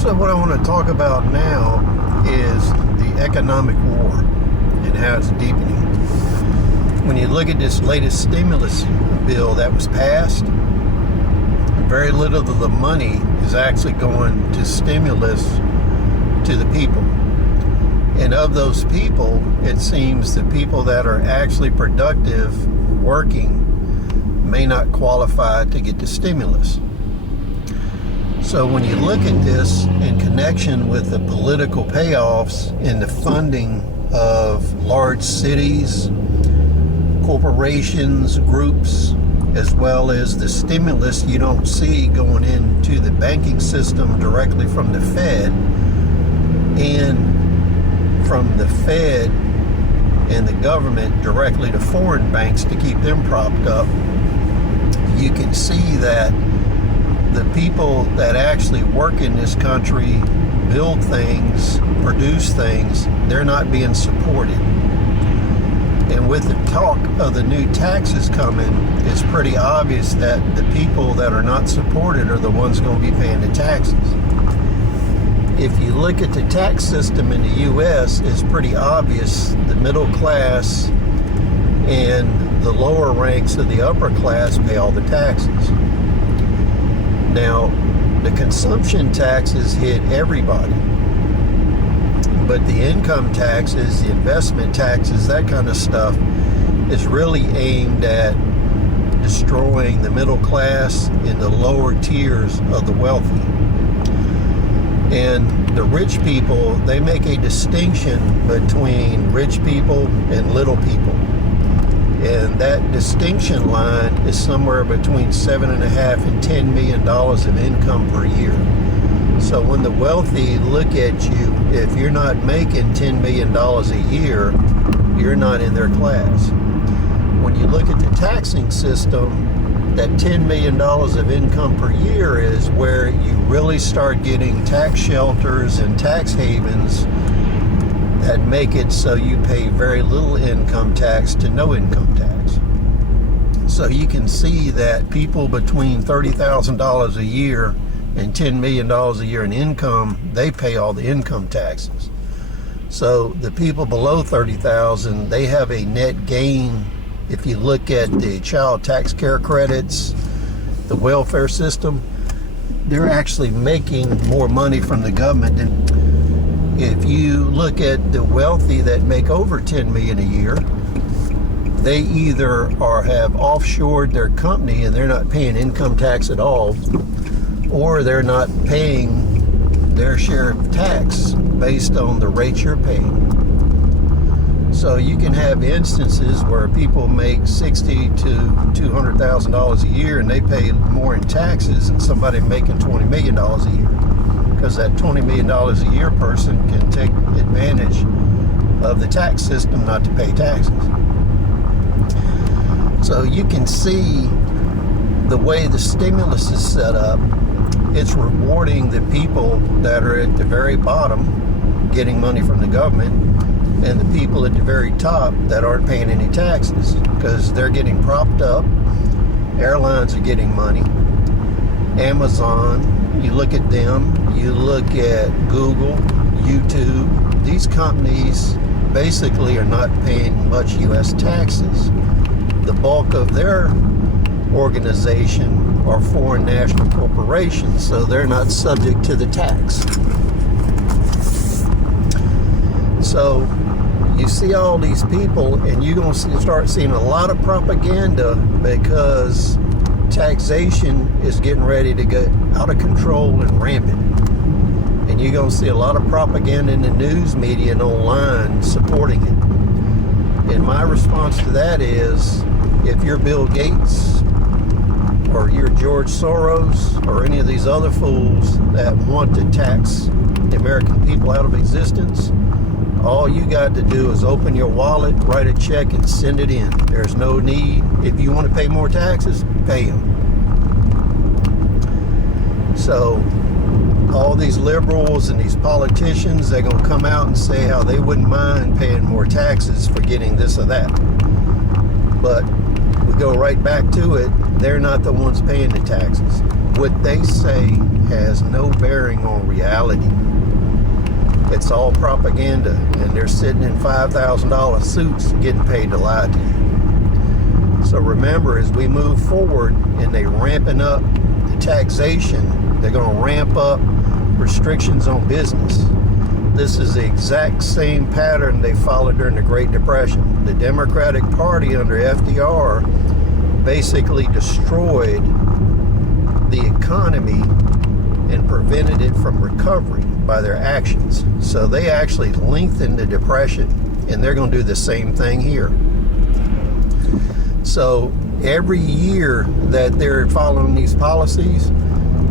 So what I want to talk about now is the economic war and how it's deepening. When you look at this latest stimulus bill that was passed, very little of the money is actually going to stimulus to the people. And of those people, it seems the people that are actually productive, working, may not qualify to get the stimulus. So when you look at this in connection with the political payoffs in the funding of large cities, corporations, groups, as well as the stimulus you don't see going into the banking system directly from the Fed, and from the Fed and the government directly to foreign banks to keep them propped up, you can see that the people that actually work in this country, build things, produce things, they're not being supported. And with the talk of the new taxes coming, it's pretty obvious that the people that are not supported are the ones going to be paying the taxes. If you look at the tax system in the U.S., it's pretty obvious the middle class and the lower ranks of the upper class pay all the taxes. Now, the consumption taxes hit everybody, but the income taxes, the investment taxes, that kind of stuff is really aimed at destroying the middle class and the lower tiers of the wealthy. And the rich people, they make a distinction between rich people and little people. And that distinction line is somewhere between $7.5 and $10 million of income per year. So when the wealthy look at you, if you're not making $10 million a year, you're not in their class. When you look at the taxing system, that $10 million of income per year is where you really start getting tax shelters and tax havens that make it so you pay very little income tax to no income tax. So you can see that people between $30,000 a year and $10 million a year in income, they pay all the income taxes. So the people below $30,000, they have a net gain. If you look at the child tax care credits, the welfare system, they're actually making more money from the government than if you look at the wealthy that make over $10 million a year. They either have offshored their company and they're not paying income tax at all, or they're not paying their share of tax based on the rate you're paying. So you can have instances where people make $60,000 to $200,000 a year and they pay more in taxes than somebody making $20 million a year. Because that $20 million a year person can take advantage of the tax system not to pay taxes. So you can see the way the stimulus is set up, it's rewarding the people that are at the very bottom getting money from the government, and the people at the very top that aren't paying any taxes because they're getting propped up. Airlines are getting money. Amazon, you look at them, you look at Google, YouTube, these companies basically are not paying much U.S. taxes. The bulk of their organization are foreign national corporations, so they're not subject to the tax. So you see all these people and you're going to start seeing a lot of propaganda because taxation is getting ready to get out of control and rampant. And you're going to see a lot of propaganda in the news media and online supporting it. And my response to that is, if you're Bill Gates or you're George Soros or any of these other fools that want to tax the American people out of existence, all you got to do is open your wallet, write a check, and send it in. There's no need. If you want to pay more taxes, pay them. So all these liberals and these politicians, they're going to come out and say how they wouldn't mind paying more taxes for getting this or that. But we go right back to it. They're not the ones paying the taxes. what they say has no bearing on reality. It's all propaganda, and they're sitting in $5,000 suits getting paid to lie to you. So remember, as we move forward and they ramping up the taxation, they're going to ramp up restrictions on business. This is the exact same pattern they followed during the Great Depression. The Democratic Party under FDR basically destroyed the economy and prevented it from recovering by their actions. So they actually lengthened the depression, and they're going to do the same thing here. So every year that they're following these policies,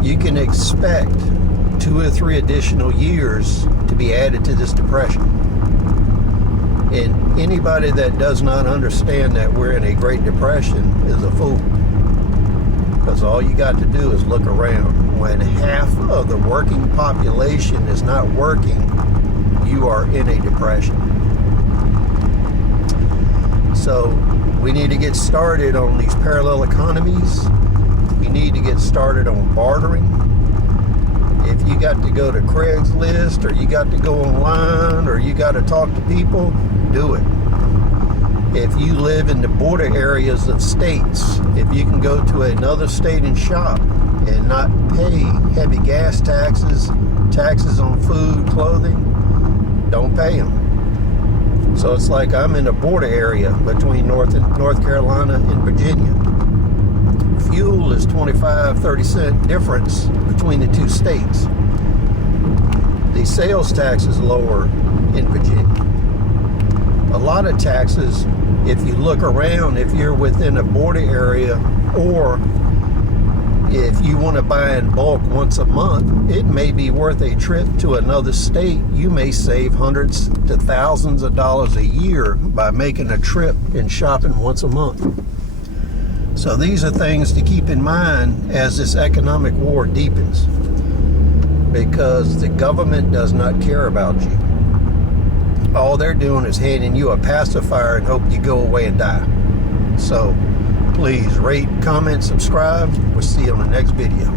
you can expect 2 or 3 additional years to be added to this depression. And anybody that does not understand that we're in a Great Depression is a fool. Because all you got to do is look around. When half of the working population is not working, you are in a depression. So we need to get started on these parallel economies. We need to get started on bartering. If you got to go to Craigslist, or you got to go online, or you got to talk to people, do it. If you live in the border areas of states, if you can go to another state and shop and not pay heavy gas taxes, taxes on food, clothing, don't pay them. So it's like I'm in a border area between North Carolina and Virginia. Fuel is 25-30 cent difference between the two states. The sales tax is lower in Virginia. A lot of taxes, if you look around, if you're within a border area, or if you want to buy in bulk once a month, it may be worth a trip to another state. You may save hundreds to thousands of dollars a year by making a trip and shopping once a month. So these are things to keep in mind as this economic war deepens, because the government does not care about you. All they're doing is handing you a pacifier and hope you go away and die. So please rate, comment, subscribe. We'll see you on the next video.